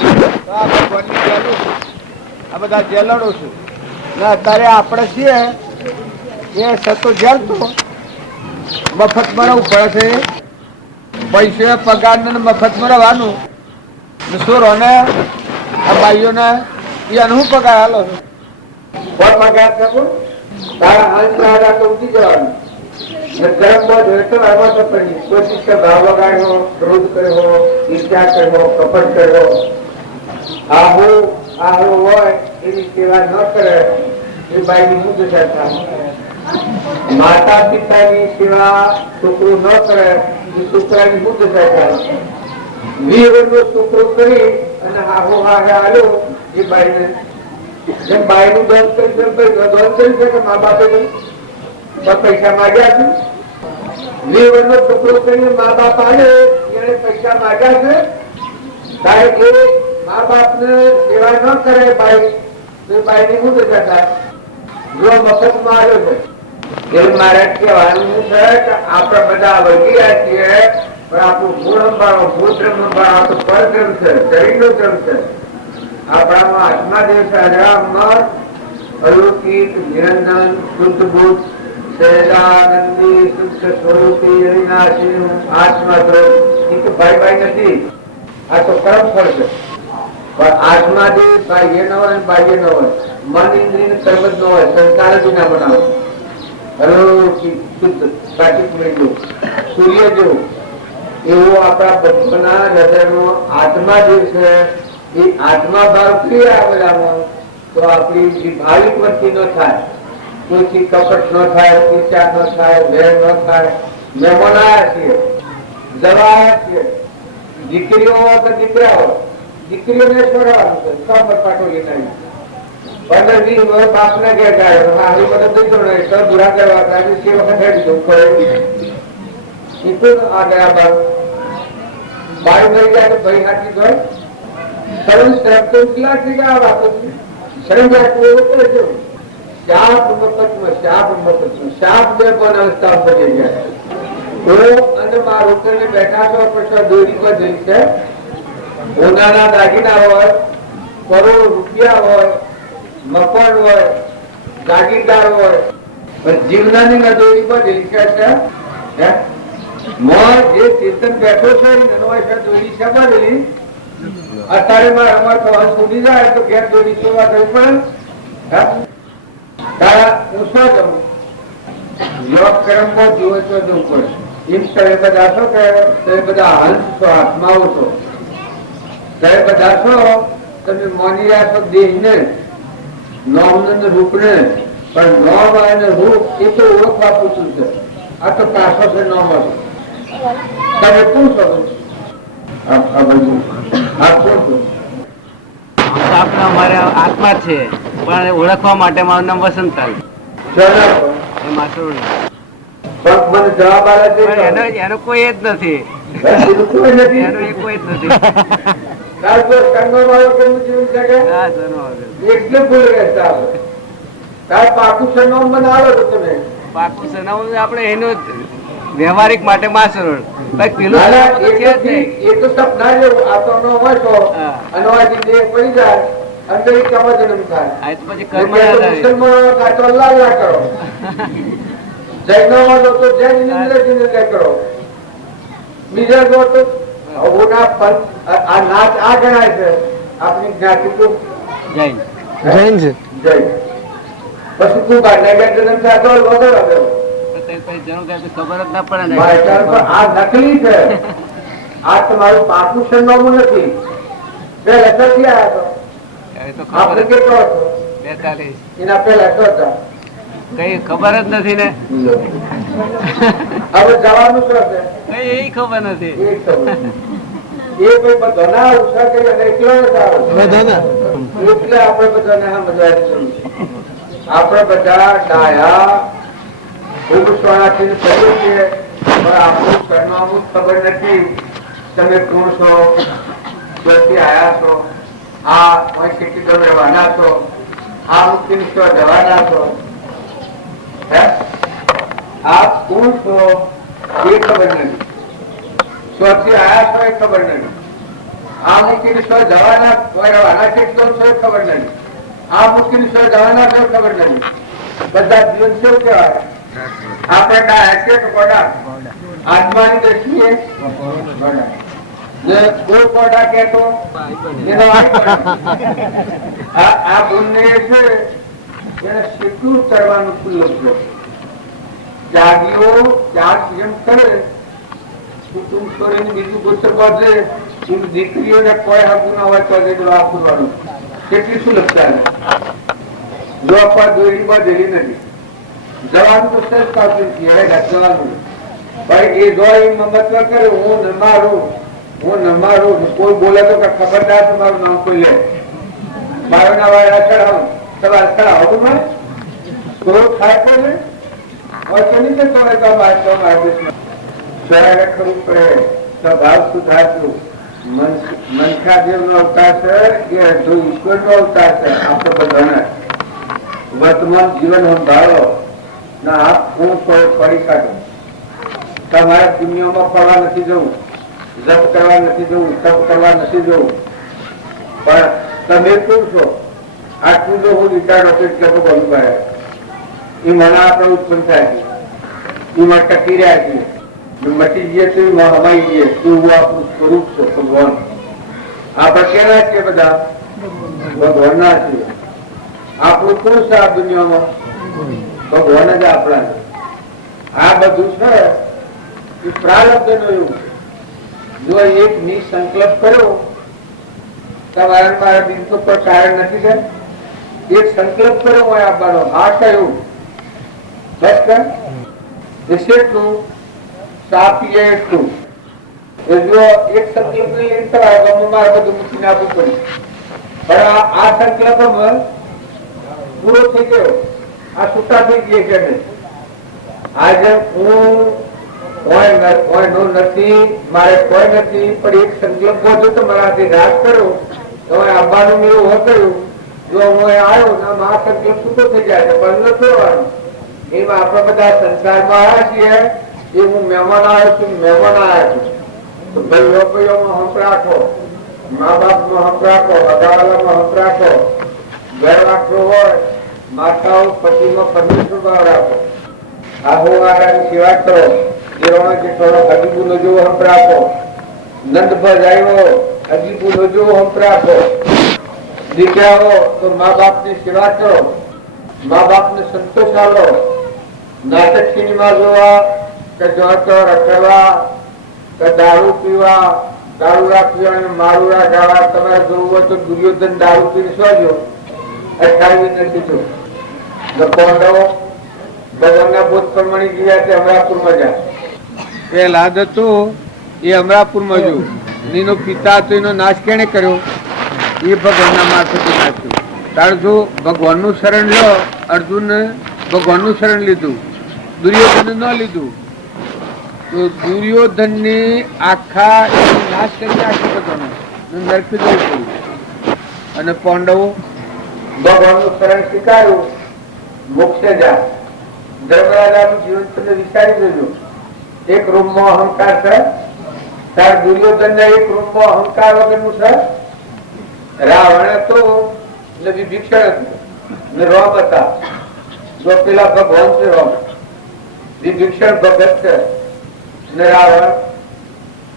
આ ભગવાનની જેલું છે. આ બધા જેલડો છે ને અત્યારે આપણે છીએ એ સતો જેલ તો મફત મળવું પડે છે. પૈસે પગાર ને મફત મળવાનું સોરોને આ ભાઈઓને એનું શું પગાર હાલો છે? કોણ પગાર થતું? તારા હંસ રાજા તો ઉઠી જવાનું. ધર્મ બહુ રહેતો એમાં તો પડી કોશિશ કે ભાવ વગાડ્યો, ક્રોધ કર્યો, ઈર્ષા કર્યો, કપટ કર્યો, આવું હોય એની સેવા ન કરે એ બાઈની શું દશા થાય? માતા પિતાની સેવા છોકરું ન કરે એ છોકરાની શું દશા થાય? 20 વર્ષનો છોકરો કરી અને હાહો હાહે આવ્યો એ બાઈને જેમ બાઈનું બંધ કરી છે કે મા બાપે પૈસા માગ્યા છે. 20 વર્ષનો છોકરો કરીને મા બાપ આવે એને પૈસા માગ્યા છે. કારણ કે મા બાપ ને સેવા ન કરે બાઈ તો બાઈ ની શું દશા થાય? જો મફત માં આવ્યો છે એ મારે કહેવાનું છે કે આપણે બધા વર્ગીયા છીએ, પણ આપણું ગુણ અંબાણો, ભૂદ્રમ અંબાણો, આપણું પરધર્મ છે, શરીરનો ધર્મ છે. આપણામાં આત્માદેવ છે, અજરામર, અલૌકિક, નિરંજન, શુદ્ધ બુદ્ધ, સહેજાનંદી, શુદ્ધ સ્વરૂપી, અવિનાશી આત્મા ધર્મ. એ તો ભાઈ નથી, આ તો પરમ ફળ છે. પણ આત્માદેવ બાહ્ય ન હોય, બાહ્ય ન હોય, મન ઇન્દ્રિય કર્મ જ ન હોય, સંસાર જ ના બનાવે. અલૌકિક, શુદ્ધ, પ્રાચીન જેવું, સૂર્ય જેવું એવું આપણા બધાના હૃદયનો આત્મા જે છે એ આત્મા ભાવ ક્રિય આવેલામાં તો આપણી ભાવિક વૃત્તિ ન થાય, કોઈથી કપટ ન થાય, ઈર્ષા ન થાય, વેર ન થાય. મહેમાન આવ્યા છીએ, જવા આવ્યા છીએ, દીકરીઓ હોય કે દીકરા હોય, દીકરીઓને છોડવાનું છે, કામ પાટોલી નહીં. 15-20 વર્ષ બાપને ઘેર ગાયો હારી મને દીધો નહીં તો દુરા કરવા તે વખત હેડી જવું પડે. આગળ આ બાપ બાર મરી જાય તો ભાઈ હાથી ગયો સરળ શબ્દ કેટલાથી ગયા વાતો સરળ એવું કરે છે. શાપ મફતમાં શાપ બે પણ અવસ્થા પડી ગયા. તો અને મારા રોકડને બેઠા છો પછી દોરી પર જઈ છે. સોનાના દાગીના હોય, કરોડો રૂપિયા હોય, મકાન હોય, જાગીરદાર હોય, જીવનાની નદોરી પર જઈ છે. જે ચેતન બેઠો છે દોરી છે બદલી અત્યારે અમારે તો છૂટી જાય તો ઘેર દોરી સેવા કરવી પડે. હું શું કરું? યોગ કર્મમાં જીવો તો જવું પડે. એમ તમે બધા છો કે તમે બધા હંસ છો, આત્માઓ છો, તમે બધા છો, તમે માની રહ્યા છો દેહને, નોમને રૂપને, પણ નોમ અને રૂપ એ તો ઓળખવા પૂછું છે. આ તો કાશો છે નોમ હતું. તમે શું કરો? અમારે આત્મા છે પણ ઓળખવા માટે મારું નામ વસંતલાલ. મને જવાબ આવે એનો કોઈ જ નથી. એનો એ કોઈ જ નથી. એટલે ભૂલ રહેતા પાકું સરનામું મને આવે તો તમે પાકું સરનામું આપણે એનું વ્યવહારિક માટે માસરોડ પેલું એ તો સપના જેવું આ તો ન હોય તો અનવાજી દેહ પડી જાય અંદર કેવા જન્મ થાય. પછી કર્મ મુસલમાનો કાચો લાલ ના કરો, જૈનો તો જૈન નિંદ્ર કરો, બીજા જો તો આ નાચ આ ગણાય છે આપણી જ્ઞાતિ તો જૈન જૈન છે. જૈન પછી તું નગર જન્મ થાય તો વગર આવ્યો ખબર જ ના પડે. આ નકલી છે, આ તમારું પાકું સરનામું નથી. બે લેટર થી આવ્યા તો આપણે કેટલો હતો? 42. એના પેલા હતા કઈ ખબર જ નથી ને. હવે જવાનું શું હશે? એ ખબર નથી. એ ખબર. એ કોઈ બધાના ઉત્સાહ કરી અને એકલો જ સારો. એટલે આપણે બધાને હા મજાની જરૂર છે. આપણે બધા ડાયા ખૂબ સોનાથી કરીએ છીએ, પણ આપણું સરનામું ખબર નથી. તમે કોણ છો, ક્યાંથી આયા છો, આ કેટલી તમે રહેવાના છો, આ મુક્તિ જવાના છો, આપ કોણ છો એ ખબર નથી. સ્વથી આયા છો એ ખબર નથી. આ મુક્તિ સ્વ જવાના રહેવાના કેટલો છો એ ખબર નથી. આ મુક્તિ સ્વ જવાના છો એ ખબર નથી. બધા જીવન શું કહેવાય? આપણે ડાયા છે તો ગોડા. આત્માની દ્રષ્ટિએ કોઈ ગોડા કહેતો એનો આ ગુણને છે એને શીખવું કરવાનું ખુલ્લું છે. ત્યાગીઓ ત્યાગ જેમ કરે કુટુંબ છોડીને બીજું ગોત્ર બાજે દીકરીઓને કોઈ હકું ના હોય તો વાપરવાનું કેટલી શું લગતા જો આપવા દોરી બાજેલી નથી. જવાનું તો શ્રેષ્ઠ આપી જવાનું ભાઈ. એ જો એ મમત્વ કરે હું ન મારું, હું ન મારું. કોઈ બોલે તો ખબરદાર તમારું નામ કોઈ લે, મારું નામ ચડાવું તમારે ચડાવું મને તો થાય પડે. સ્વભાવ સુધારશું. મનખાદેવ નો અવતાર છે એ ઈશ્વર નો અવતાર છે. આપણે બધાને વર્તમાન જીવન સંભાળો ના આપ હું પડી કાઢો. તમારે દુનિયામાં ફરવા નથી જવું, જપ કરવા નથી જવું, તપ કરવા નથી જવું, પણ તમે શું છો આટલું જો હું વિચારો એટલે તો બધું કરે એ મને આપણે ઉત્પન્ન થાય છે. એમાં ટકી રહ્યા છીએ. મટી જઈએ તો હમાઈ જઈએ. એવું આપણું સ્વરૂપ છે ભગવાન. આપણે કેના છીએ? બધા ભગવાન ના છીએ. આપણું કોણ છે આ દુનિયામાં? ભગવાન જ આપણા. આ બધું છે એ પ્રારબ્ધ નો એવું. જો એક નિસંકલ્પ કર્યો તમારા મારા બિંદુ પર કારણ નથી છે. એક સંકલ્પ કર્યો હોય આપવાનો હા કહ્યું બસ કર એટલું સાપીએ એટલું. જો એક સંકલ્પ લઈને મારે બધું મૂકીને આપવું પડ્યું. પણ આ સંકલ્પમાં પૂરો થઈ ગયો. આ છૂટા થઈ ગયે કે નહીં? આજે હું કોઈ નો નથી, મારે કોઈ નથી, પણ એક સંકલ્પ વધુ તો મારાથી નાશ કર્યો તો આવવાનું મેં એવું કર્યું. જો હું આવ્યો ને આ સંકલ્પ છૂટો થઈ જાય તો બંધ નથી હોવાનું. એમાં આપણે બધા સંસારમાં આવ્યા છીએ. એ હું મહેમાન આવ્યો છું, મહેમાન આવ્યા છું તો ભાઈઓ ભાઈઓમાં હંપ રાખો, મા બાપ માં હંપ રાખો, અદાવાલામાં હંપ રાખો, ઘર રાખવો હોય માતાઓ પતિમાં પરમેશ્વર ભાવ રાખો. આહો આરાની સેવા કરો. હજીબુ નો જેવો હંપ રાખો. નંદભજ આવ્યો હજીબુ નો જેવો હંપ રાખો. દીકરાઓ તો મા બાપ ની સેવા કરો, મા બાપ ને સંતોષ આલો. નાટક સિનેમા જોવા કે જોતો રખડવા કે દારૂ પીવા, દારૂડા પીવા અને મારુડા ગાવા. તમારે જોવું હોય તો દુર્યોધન દારૂ પીને સોજો 28 નથી. પાંડવો ભગવાનના ભૂત પ્રમાણે ગયા તે અમરાપુરમાં જા. પેલા હતું એ અમરાપુરમાં જો એનો પિતા હતો એનો નાશ કેને કર્યો? એ ભગવાનના મારફતે નાખ્યો. તાર જો ભગવાનનું શરણ લો, અર્જુન ભગવાનનું શરણ લીધું, દુર્યોધન ન લીધું તો દુર્યોધન ની આખા નાશ કરી નાખ્યો બધાનો, નરકી જવું પડ્યું. અને પાંડવો ભગવાનનું શરણ સ્વીકાર્યું, મોક્ષે જા. ધર્મરાજાનું જીવન તમે વિચારી જોજો. એક રૂમમાં અહંકાર છે, તાર દુર્યોધન ને એક રૂમમાં અહંકાર વગરનું છે. રાવણ હતો એટલે વિભીષણ હતું ને રોમ હતા. જો પેલા ભગવાન છે રોમ, વિભીષણ ભગત છે ને રાવણ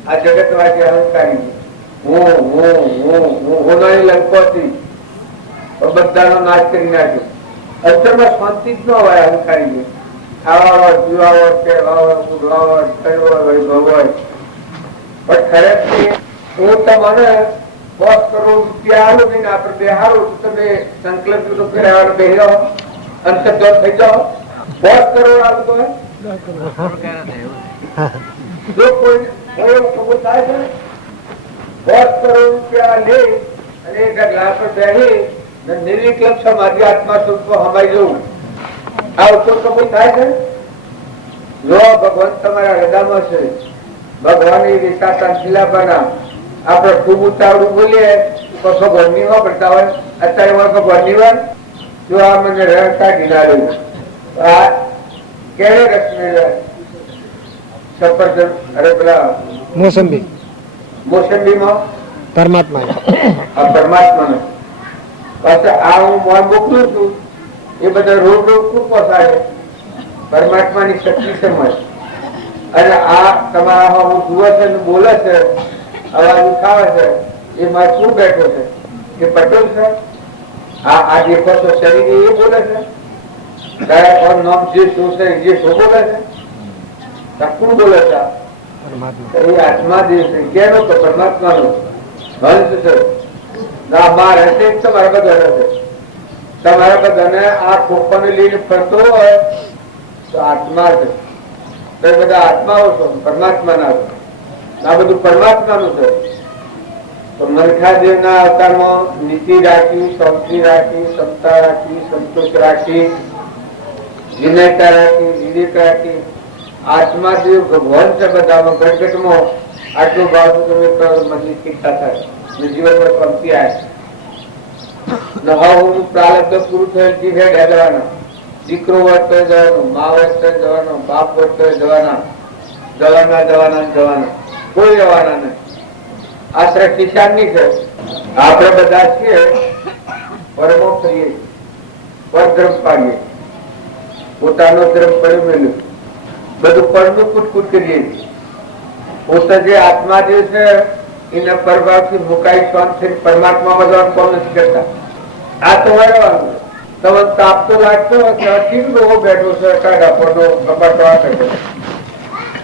આ જગતવાદી અહંકારી. હું લંકોથી બધાનો નાશ કરી નાખ્યો. અંતરમાં શાંતિ જ ન હોય અહંકારી. ખાવાવડ પીવાવડ કહેવાવડ ઉગવાવડ કડવડ વૈભવ હોય. પણ ખરેખર હું તમને 10 કરોડ રૂપિયા આવું ને આપણે બેહારું તમે સંકલ્પ બેહી રહો, અંતર્ગત થઈ જાઓ. 10 કરોડ આવું તો જો કોઈ કબૂલ થાય છે ને, 10 કરોડ રૂપિયા લે અને એક ગ્લાસ પર બેસી નિર્વિકલ્પ સમાધિ આત્મા સુખ હમાઈ જવું, આ ઉત્સવ કબૂલ થાય છે. જો ભગવાન તમારા હૃદયમાં છે, ભગવાનની વિશા શાંતિલાભાના આપણે ખૂબ ઉતાવળું બોલીએ તો ભગવાનની વાત કરતા હોય. અત્યારે ભગવાનની વાત જો આ મને રહેતા ઢીલાડ્યું આ કેળે રસ મેળવ્યા સફરજન અરે પેલા મોસંબીમાં પરમાત્મા આ પરમાત્માનો પાછા આ હું મોકલું છું એ બધા રોગ શું પહોંચાડે પરમાત્માની શક્તિ સમજ. અને આ તમારા હું જુએ છે બોલે છે અવાજ ઉઠાવે છે એ મારે શું બેઠો છે એ પટેલ છે. આ દેખો તો શરીર એ બોલે છે નામ જે શું છે જે શું બોલે છે કોણ બોલે છે એ આત્મા જે છે કેનો તો પરમાત્માનો હંસ છે. મારે છે તમારા બધા રહેશે તમારા બધાને આ ખોખાને લઈને ફરતો હોય તો આત્મા છે. તો બધા આત્માઓ છો પરમાત્મા ના આ બધું પરમાત્માનું છે. તો મનખાદેવના અવતારમાં નીતિ રાખી, શાંતિ રાખી, ક્ષમતા રાખી, સંતોષ રાખી, વિનયતા રાખી, વિવેક રાખી, આત્માદેવ ભગવાન છે બધામાં ઘટઘટમાં આટલો ભાવ તમે મનની શિક્ષા થાય જીવનમાં શાંતિ આવે. પ્રારબ્ધ પૂરું થયેલ છે જવાના દીકરો હોય તો જવાનું, મા હોય તો જવાનો, બાપ હોય તો જવાના, જવાના કોઈ જવાના નહીં. આ સૃષ્ટિ શાનની છે. આપણે બધા છીએ પરમો કરીએ પરધર્મ પાડીએ પોતાનો ધર્મ પડ્યો મેળ્યું બધું પરનું કૂટકૂટ કરીએ છીએ. પોતે જે આત્મા જે છે એના પ્રભાવથી મુકાઈ શાંત થઈને પરમાત્મા બધા કોમ નથી કરતા. આ તો વળવાનું તમે તાપ તો લાગતો કેટલો બેઠો છે કાઢાપડો કપાટો આ કરતો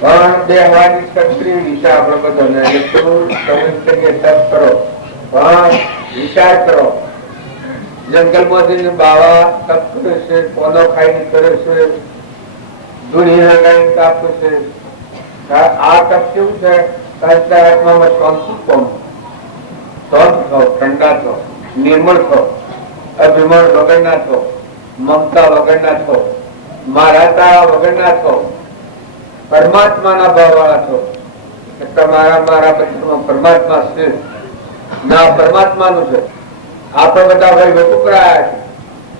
પણ દેહવાની શક્તિ દિશા આપણે બધાને તપ કરો પણ વિચાર કરો. જંગલમાંથી બાવા તપ કરે છે, પોદો ખાઈને કરે છે, ધૂળી લગાવીને તાપે છે. આ તપ કેવું છે આત્મામાં શાંતિ કોમ શાંત થો, ઠંડા થો, નિર્મળ થો, અભિમાન વગરના થો, મમતા વગરના થો, મારાતા વગરના થો, પરમાત્માના ભાવ વાળા છો. તમારા મારા બધામાં પરમાત્મા છે ના પરમાત્માનું છે. આપણે બધા ભાઈ વટુકરાયા છે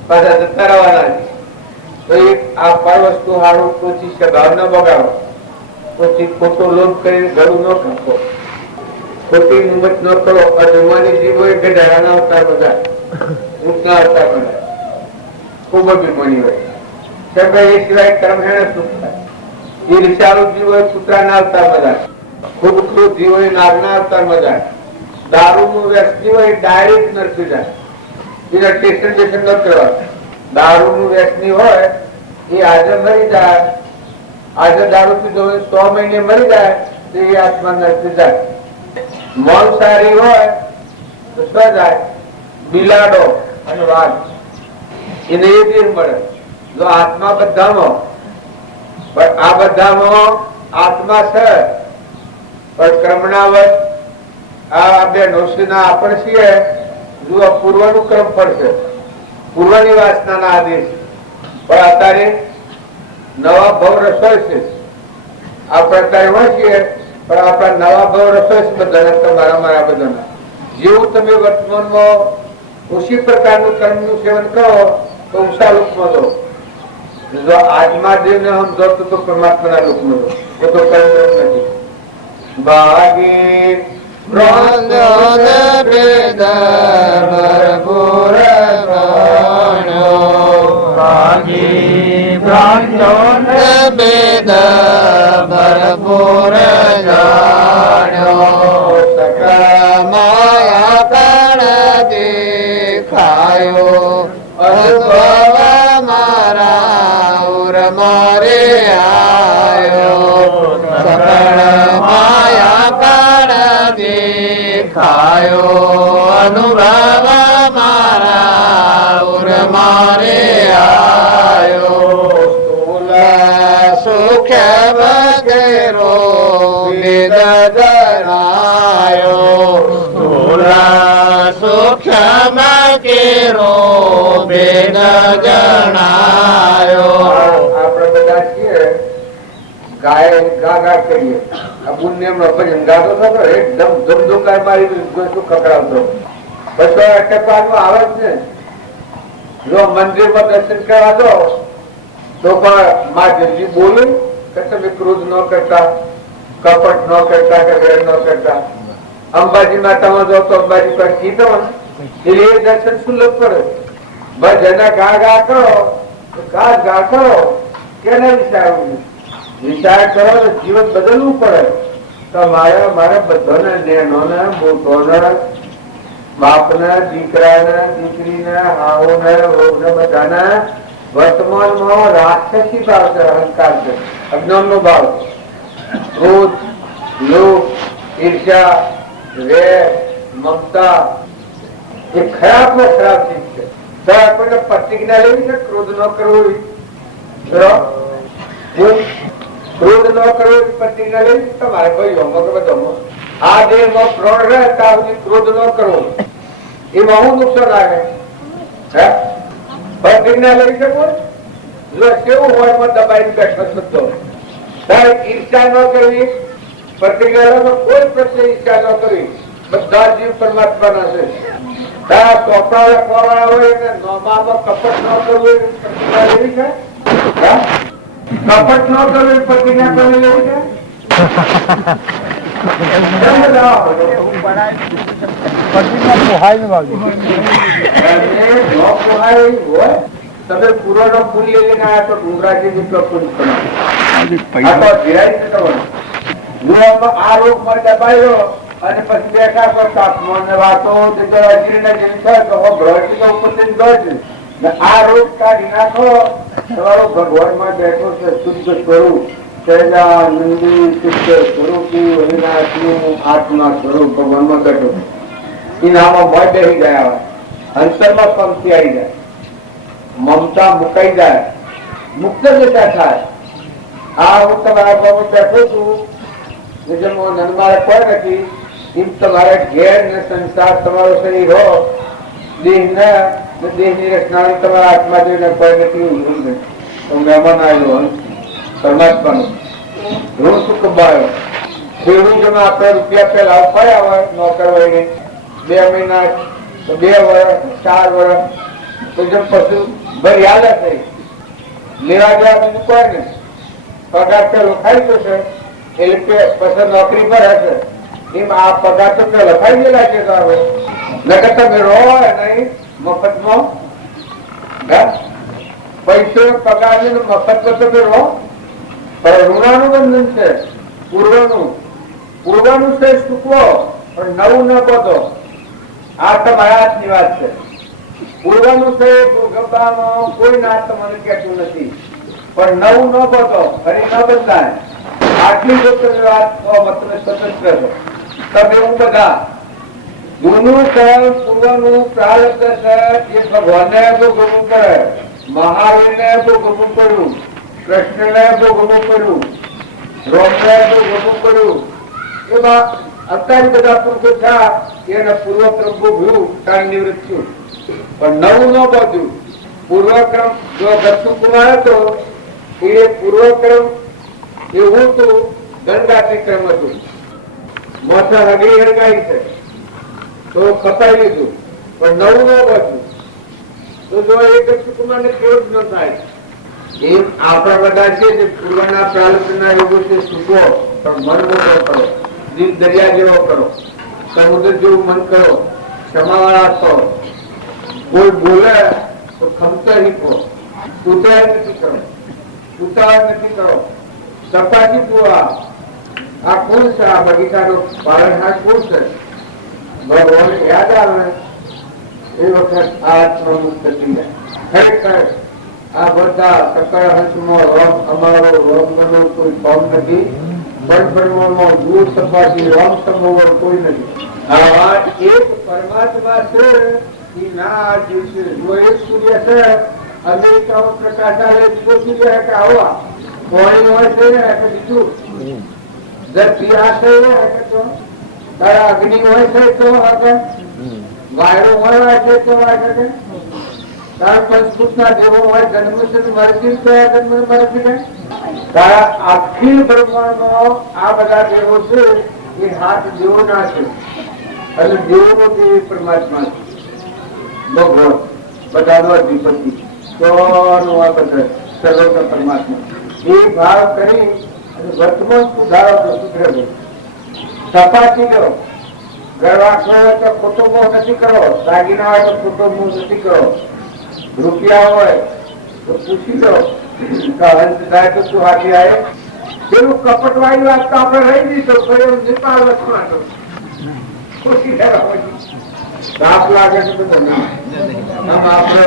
પાછા જતા રહેવાના છે. તો એક આ પર વસ્તુ સારું પછી સ્વભાવ ન બગાડો, પછી ખોટો લોભ કરીને ઘરું ન ખાતો, ખોટી હિંમત ન કરો. અજમાની જીવો એ ગઢાના અવતાર બધા ઊંચના અવતાર બધા ખૂબ અભિમાની હોય એ સિવાય કર્મ હેને સુખ થાય. એ વિશાળુ જીવો કૂતરા ના અવતાર બધા, ખૂબ ક્રૂર જીવો નાગના અવતાર બધા. દારૂ નું વ્યસની હોય ડાયરેક્ટ નરકી જાય, એના ટેસ્ટ ન કરવા. દારૂ નું વ્યસની હોય એ આજે મરી જાય, આજે દારૂ પીધો 100 મહિને મરી જાય તો એ આત્મા નરકી જાય. માંસાહારી હોય તો શું જાય? બિલાડો અને વાઘ એને એ વીર મળે. જો આત્મા બધામાં પણ આ બધામાં આત્મા છે પણ ક્રમણાવત આ બે નોશીના આપણે છીએ. જો પૂર્વનું ક્રમ પડશે, પૂર્વની વાસનાના આદેશ પણ અત્યારે નવા ભવ રસોઈ છે. આપણે અત્યારે હોય છીએ પણ આપણા નવા ભવ રસોઈ છે બધાના, તમારા મારા બધાના. જેવું તમે વર્તમાનમાં ઉસી પ્રકારનું કર્મનું સેવન કરો તો ઉષા લોકમાં દો. જો આજમાં દેવને સમજો તો પરમાત્માના લોકમાં દો. એ તો કર્મ નથી. ભાગી મારે આયો સકળ માયા કાળ દેખાયો અનુભવ મારા ઉર મારે આયો સ્થૂલ સુખ ભેદ જણાયો. આપણે બધા છીએ ગાય ગા ગા કરીએ. આ પુણ્ય નો ભજન ગાતો હતો એકદમ ધમધોકાર મારી શું ખકડાવતો બસો અટકવાનું આવે જ ને. જો મંદિરમાં દર્શન કરવા દો તો પણ માં જલ્દી બોલું કે તમે ક્રોધ ન કરતા, કપટ ન કરતા કે વેર ન કરતા. અંબાજી માતામાં જો તો અંબાજી પર કીધો એટલે એ દર્શન સુલભ પડે. બસ એના ગા ગા કરો, ગા ગા કરો, કેને વિચારવું? વિચાર કરો તો જીવન બદલવું પડે. તો મારે બધાને નેનોને મોટોને બાપને દીકરાને દીકરીને હાવને વહુને બધાને વર્તમાનમાં રાક્ષસી ભાવ છે, અહંકાર છે, અજ્ઞાનનો ભાવ છે. ક્રોધ, લોભ, ઈર્ષ્યા, વેર, મમતા એ ખરાબમાં ખરાબ ચીજ છે. તો આપણને પ્રતિજ્ઞા લેવી છે ક્રોધ ન કરવું. ક્રોધ ન કરવો પ્રતિજ્ઞા લેવી તમારે ભાઈઓ બધો આ દેહમાં પ્રાણ રહે ત્યાં સુધી ક્રોધ ન કરવો. એમાં હું નુકસાન આવે? પ્રતિજ્ઞા લઈ શકો જો કેવું હોય એમાં દબાઈ બેઠો શકતો. ઈર્ષા ન કરવી પ્રતિજ્ઞા કોઈ પ્રત્યે ઈર્ષા ન કરવી. બધા જીવ પરમાત્માના છે. ચોપડા લખવાવાળા હોય એને નોમામાં કપટ ન કરવું પ્રતિજ્ઞા લેવી છે. કપટ ન કરવી પ્રતિજ્ઞા કરી લેવી છે. તમે પૂરો ફૂલ લઈને આવ્યા તો ડુંગરાજી જેટલો ફૂલ આ રોગ માં દબાયો અને પછી બેઠા પર તાપમાન ને વાતો આ રોગ કાઢી નાખો. તમારો ભગવાન માં બેઠો છે શુદ્ધ સ્વરૂપ આત્મા સ્વરૂપ ભગવાન માં બેઠો છે. એનામાં મય બેસી ગયા હોય, અંતરમાં પંક્તિ આવી જાય, મમતા મુકાઈ જાય, મુક્ત જતા થાય. આ હું તમારા બાબત બેઠો છું મારે કોઈ નથી. એમ તમારે ઘેર ને સંસાર તમારો શરીર હો દેહ ને દેહની રચના તમારા આત્મા જોઈને કોઈ નથી. તો મહેમાન આવ્યો પરમાત્માનો હું શું કબાયો ખેડૂત જેમાં આપણે રૂપિયા પેલા અપાયા હોય નોકર વહીને 2 મહિના 2 વર્ષ 4 વર્ષ તો જેમ પશુ ભરી હાલે થઈ લેવા ગયા બીજું કોઈ ને પગાર પેલો ખાઈ જશે એટલે પછી નોકરી પર હશે. એમ આ પગાર તો પેલો ખાઈ ગયેલા છે. તો હવે નકર તમે રહો નહીં મફતમાં પૈસો પગાર મફત તમે રહો. પણ ઋણાનું બંધન છે, પૂર્વનું છે ચૂકવો પણ નવું ન બધો. આ તમારા હાથની વાત છે. પૂર્વનું છે ભૂગભામાં કોઈ ના તમને કહેતું નથી પણ નવું ન બધો ફરી ન બદલાય. આટલી જો તમે વાત તમે સ્વતંત્ર છો. તમે હું બધા જૂનું છે પૂર્વનું પ્રારબ્ધ છે એ ભગવાનને ભોગવવું પડે, મહાવીરને ભોગવવું પડ્યું, કૃષ્ણને ભોગવવું પડ્યું, રોમને ભોગવવું પડ્યું. એમાં અત્યારે બધા પુરુષો થયા એને પૂર્વક્રમ ભોગવ્યું કારણ નિવૃત્ત થયું. પણ નવું ન બધું પૂર્વક્રમ જો દક્ષુ કુમાર હતો એ પૂર્વક્રમ એવું હતું ગંગાથી ક્રમ હતું. મોસા હગરી હડકાઈ છે તો પતાવી લીધું પણ નવું ન બધું. તો જો એ દક્ષુ કુમાર ને કેવું જ ન થાય. એમ આપણા બધા છે જે પૂર્વના પ્રારબ્ધના યોગો છે સુખો પણ મન મોટો કરો, દિલ દરિયા જેવો કરો, સમુદ્ર જેવું મન કરો, ક્ષમાવાળા છો. કોઈ બોલે તો ખમતા શીખો, ઉતાવળ નથી કરો, સપાટી પૂરા. આ કોણ છે? આ બગીચાનો પાલનહાર કોણ છે? ભગવાન યાદ આવે એ વખત આત્મા મુક્ત થઈ જાય. ખરેખર આ બધા સકળ હંસમાં રમ અમારો રમનો કોઈ ફોર્મ નથી. પરબ્રહ્મમાં દૂર સપાટી રમ સંભવ કોઈ નથી. આ વાત એક પરમાત્મા છે એ ના જીવ છે. જો એક સૂર્ય છે અમેરિકામાં પ્રકાશ આવે બીજો સૂર્ય કે આવા પાણી હોય છે કે બીજું ધરતી આ છે તો તારા અગ્નિ હોય છે તો આગળ વાયરો હોય છે તો આગળ તારા પંચભૂતના દેવો હોય જન્મ છે તો મારે કેમ કયા જન્મ મારે પીને તારા અખિલ બ્રહ્માંડમાં આ બધા દેવો છે એ હાથ દેવોના છે અને દેવોનો દેવ પરમાત્મા છે ભગવાન બધાનો અધિપતિ સૌનો આ બધા સર્વના પરમાત્મા એ ભાવ કરી અને વર્તમાન સુધારો તો સુધરે સપાટી લો ગરવાસો હોય તો ખોટો મોહ નથી કરો દાગીના હોય તો ખોટો મોહ નથી કરો રૂપિયા હોય તો પૂછી લો હંસ થાય તો શું હાથી આવે પેલું કપટ વાળી વાત તો આપણે રહી દઈશું કોઈ એવું નિપાલ વસ્તુમાં તો ખુશી દાપ લાગે છે તો તમે આમ આપણે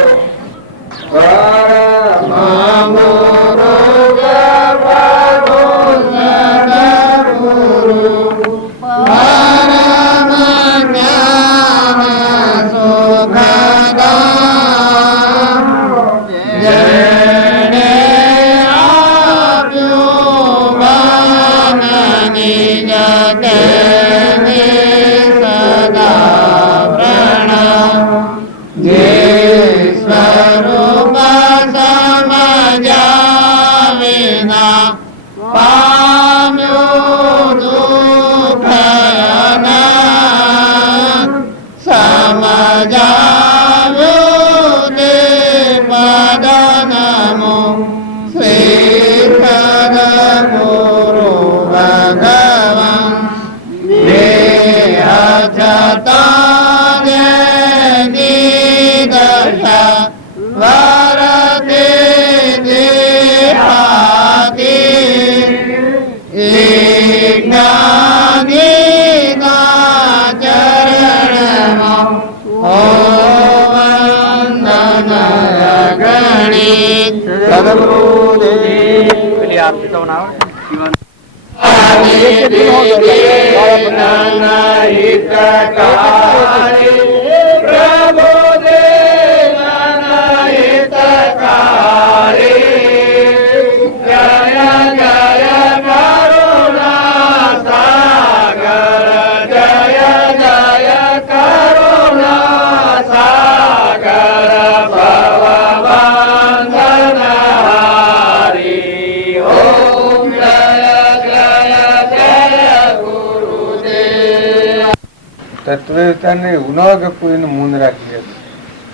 તત્વને એવું ન કે કોઈને મૂન રાખી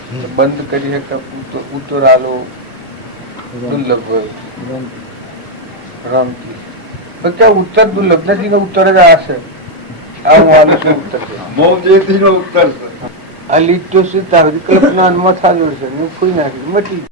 શકે બંધ કરી શકે ઉત્તર આલો દુર્લભ હોય રામકી બધા ઉત્તર દુર્લભ નથી ઉત્તર જ આ છે આ હું આલું છું ઉત્તર આ લીટ તો શું તારી કલ્પના મથાલો છે કોઈ નાખી મટી